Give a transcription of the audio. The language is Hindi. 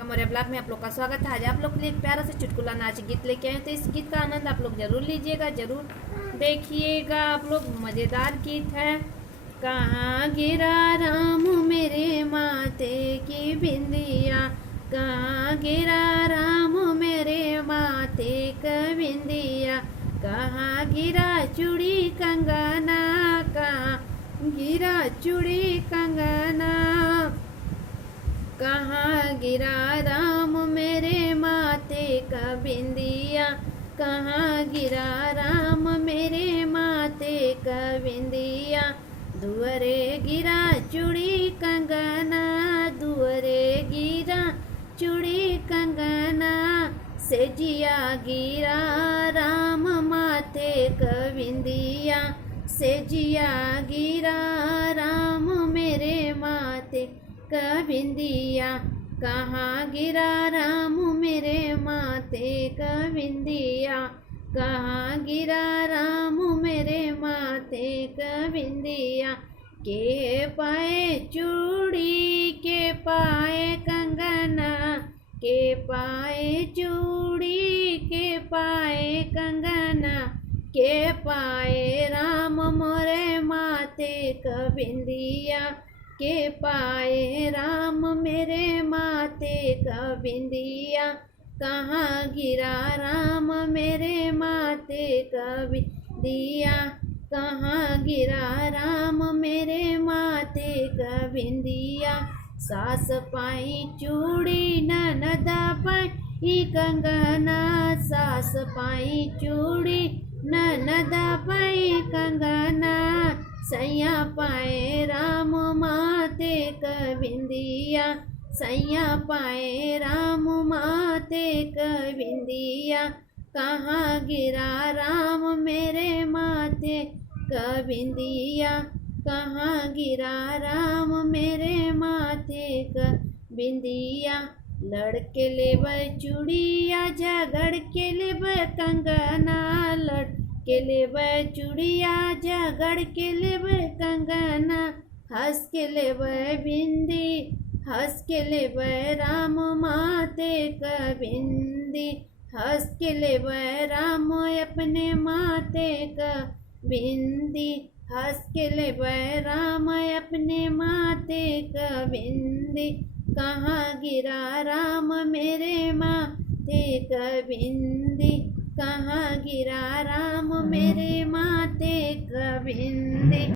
हमारे ब्लॉग में आप लोग का स्वागत है। आज आप लोग के लिए एक प्यारा सा चुटकुला नाच गीत लेके आए, तो इस गीत का आनंद आप लोग जरूर लीजिएगा, जरूर देखिएगा। आप लोग मजेदार गीत है। कहाँ गिरा राम मेरे माथे की बिंदिया, कहाँ गिरा राम मेरे माथे का बिंदिया, कहाँ गिरा चूड़ी कंगना, कहाँ गिरा चूड़ी कंगना, कहाँ गिरा राम मेरे माथे का बिंदिया, कहाँ गिरा राम मेरे माथे का बिंदिया, दुअरे गिरा चूड़ी कंगना, दुअरे गिरा चूड़ी कंगना, सेजिया गिरा राम माथे का बिंदिया, सेजिया गिरा राम मेरे माथे का बिंदिया, कहाँ गिरा राम मेरे माथे का बिंदिया, कहाँ गिरा राम मेरे माथे का बिंदिया, के पाए चूड़ी के पाए कंगना, के पाए चूड़ी के पाए कंगना, के पाए राम मोरे माथे का बिंदिया, के पाए राम मेरे माथे का बिंदिया, कहाँ गिरा राम मेरे माथे का बिंदिया, कहाँ गिरा राम मेरे माथे का बिंदिया, सास पाई चूड़ी ननदा पाई कंगना, सास पाई चूड़ी ननदा पाई कंगना, सैया पाए राम माथे का बिंदिया, सैया पाए राम माथे का बिंदिया, कहाँ गिरा राम मेरे माथे का बिंदिया, कहाँ गिरा राम मेरे माथे का बिंदिया, लड़के लेब चूड़िया झगड़ के लेब कंगना, लड़के लेब चूड़िया झगड़ के लेब कंगना, हंस के लेब बिंदी, हंस के लेब राम माथे का बिंदी, हंस के लेब राम अपने माथे का बिंदी, हंस के लेब राम अपने माथे का बिंदी, कहाँ गिरा राम मेरे माथे का बिंदी, कहाँ गिरा राम मेरे माथे का बिंदी।